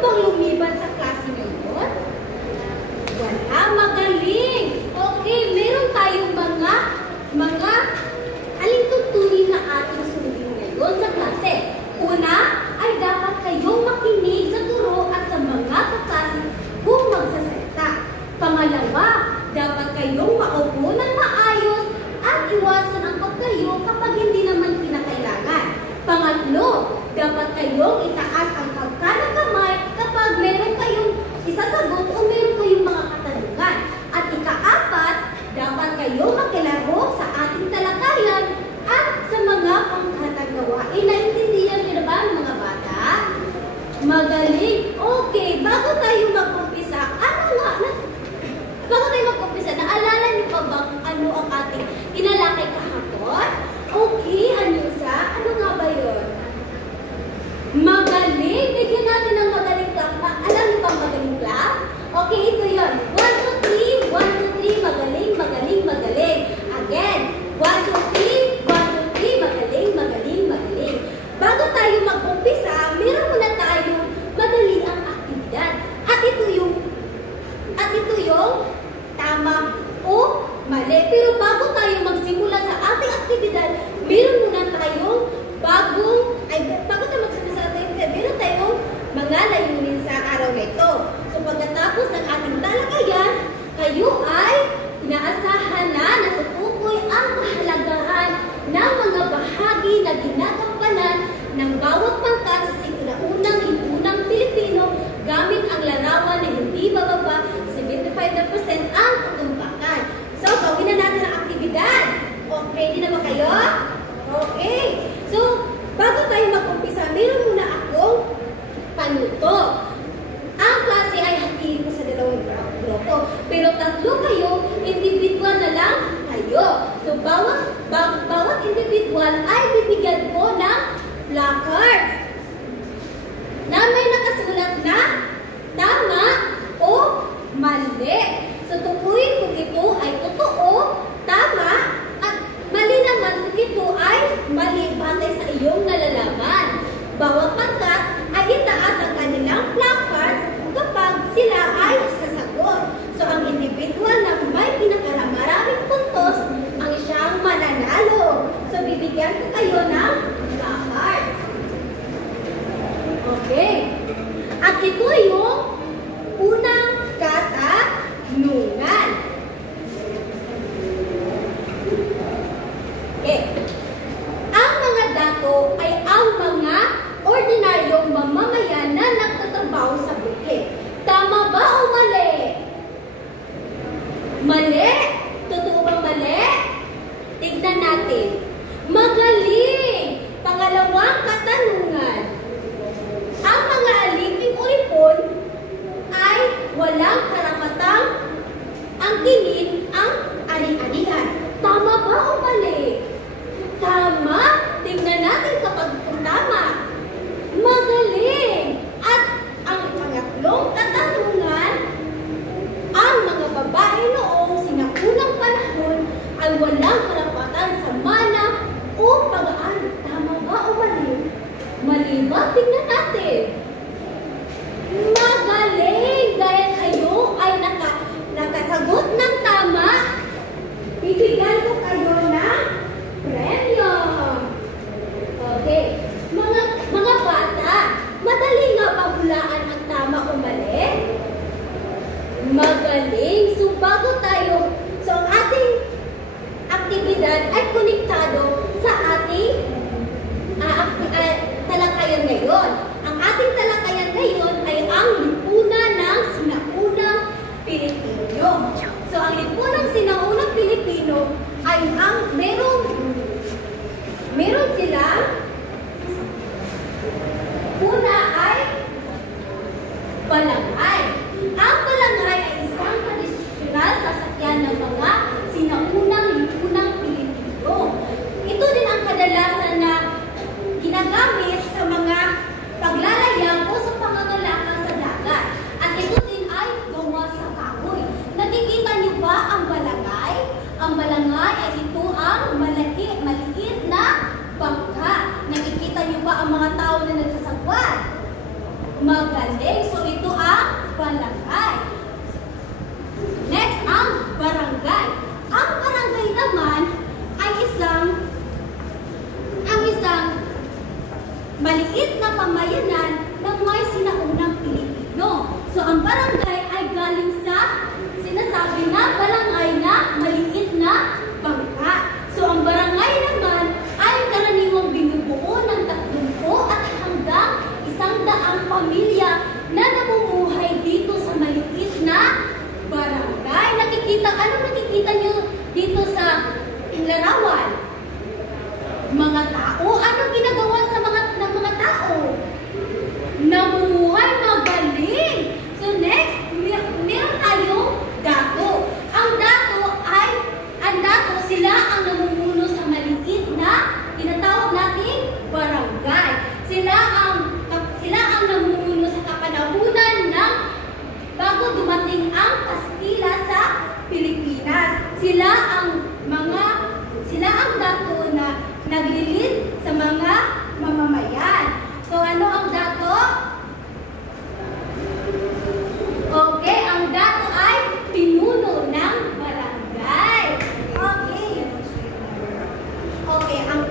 bang lumiban sa klase ngayon? Wala, magaling! Okay, meron tayong mga aling tutunin na ating sundin ngayon sa klase. Una, ay dapat kayong makinig sa turo at sa mga kaklase kung magsasalita. Pangalawa, dapat kayong maupo ng maayos at iwasan ang pagtayo kapag hindi naman kinakailangan. Pangatlo, dapat kayong itaas ang pagkanang kamay kapag meron kayong isasagot o meron kayong mga katanungan. At ikaapat, dapat kayong makilaro sa ating talakayan at sa mga pangkatang gawain. Naintindihan niyo na ba, mga bata? Magaling! Okay, bago tayo mag-umpisa, naalala niyo pa ba kung ano ang ating inalakay kahapon? Okay, Anyusa, ano nga ba yun? Magaling! Bigyan natin ng magaling clap. Alam niyo ba magaling clap? Okay, ito yun. 1, 2, 3, 1, 2, 3, magaling, magaling, magaling. Again, 1, 2, 3, 1, 2, 3, magaling, magaling, magaling. Bago tayo mag-umpisa, meron muna tayong madali ang aktibidad. At ito yung tama o mali. Pero bago tayo magsimula sa ating aktibidad, meron muna tayong bago tayo magsimula sa ating aktibidad, meron tayong mga layunin sa araw na ito. So pagkatapos ng ating talakayan, kayo ay inaasahan na natutukoy ang kahalagahan ng mga bahagi na ginagampanan ng bawat pangkat sa sinaunang lipunang Pilipino gamit ang larawan na hindi bababa 75% ang katumpakan. So, gawin na natin ang aktibidad. Okay, ready na ba kayo? Okay. So, bago tayo mag-umpisa, meron muna akong panuto. Ang klase ay hatiin ko sa dalawang grupo. Pero tatlo kayo, individual na lang kayo. So, bawat individual ay bibigyan ko ng placards na may nakasulat na tama o mali. So, tukuyin kung ito ay totoo, tama, at mali naman kung ito ay mali batay sa iyong nalalaman. Bawat pangkat ay itaas ang kanilang placards kapag sila ay sasagot. So, ang individual na may pinakamaraming puntos ang siyang mananalo. So, bibigyan ko kayo ng placards. Okay. At ito yung unang katanungan. Okay. Ang mga dato ay ang mga ordinaryong mamamayan na nagtatrabaho sa bukid. Tama ba o mali? Mali? Totoo bang mali? Tignan natin. Magaling! Pangalawang katanungan. Ang mga aliping uripon magaling. So ito ang barangay. Next, ang barangay. Ang barangay naman ay isang maliit na pamayanan na may sinaunang Pilipino. So ang barangay ay galing sa sinasabi na barangay na maliit na bangka. So ang barangay naman ay karaniwang binubuo ng 30 at hanggang 100 pamilya na namumuhay dito sa maliit na barangay. Ano nakikita nyo dito sa larawan? Mga tao. Ano ginagawa ng mga tao? Namumuhay magaling. So next, meron tayong dato. Ang dato, sila ang namumuno sa maliit na tinatawag nating barangay. Sila ang namumuno sa kapanahunan ng bago dumating ang Kastila sa Pilipinas. Sila ang dato na naglilid sa mga mamamayan. So ano ang dato? Okay, ang dato ay pinuno ng barangay. Okay, ang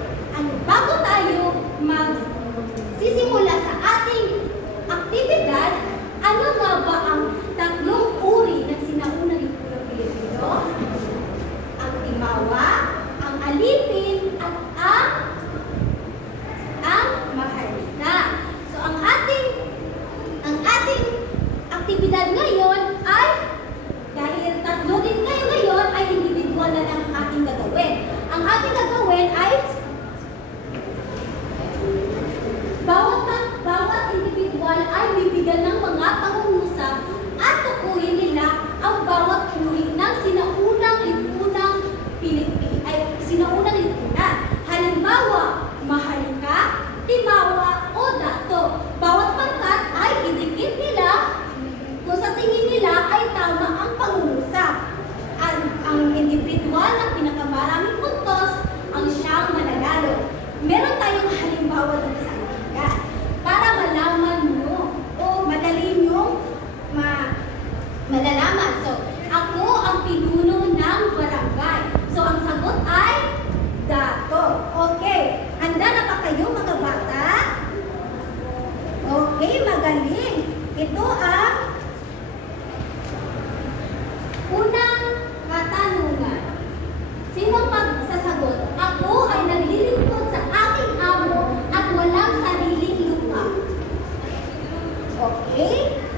bago tayo magsisimula sa ating aktibidad, ano nga ba ang 3 uri ng sinaunang lipunang Pilipino? Ang timawa, ang alipin, at ang maharlika. So ang ating aktibidad ngayon ay, dahil 3 din kayo ngayon, ay individual na lang ang ating gagawin. Ang ating gagawin ay bawat individual ay bibigyan ng mga pangungusap at tukuyin nila ang bawat uri ng sinaunang lipunang sinaunang lipunan. Halimbawa, maharlika, timawa, o dato. Bawat pangkat ay idikit nila kung sa tingin nila ay tama ang pangungusap. Ang individual na pinakamaraming puntos ang siyang mananalo. Meron tayong halimbawa dito sa atin para malaman nyo o madali nyo malalaman. So, ako ang pinuno ng barangay. So, ang sagot ay dato. Okay. Handa na ba kayo mga bata? Okay, magaling. Ito ang unang katanungan. Sino magsasagot? Ako ay naglilingkod sa aking amo at walang sariling lupa. Okay?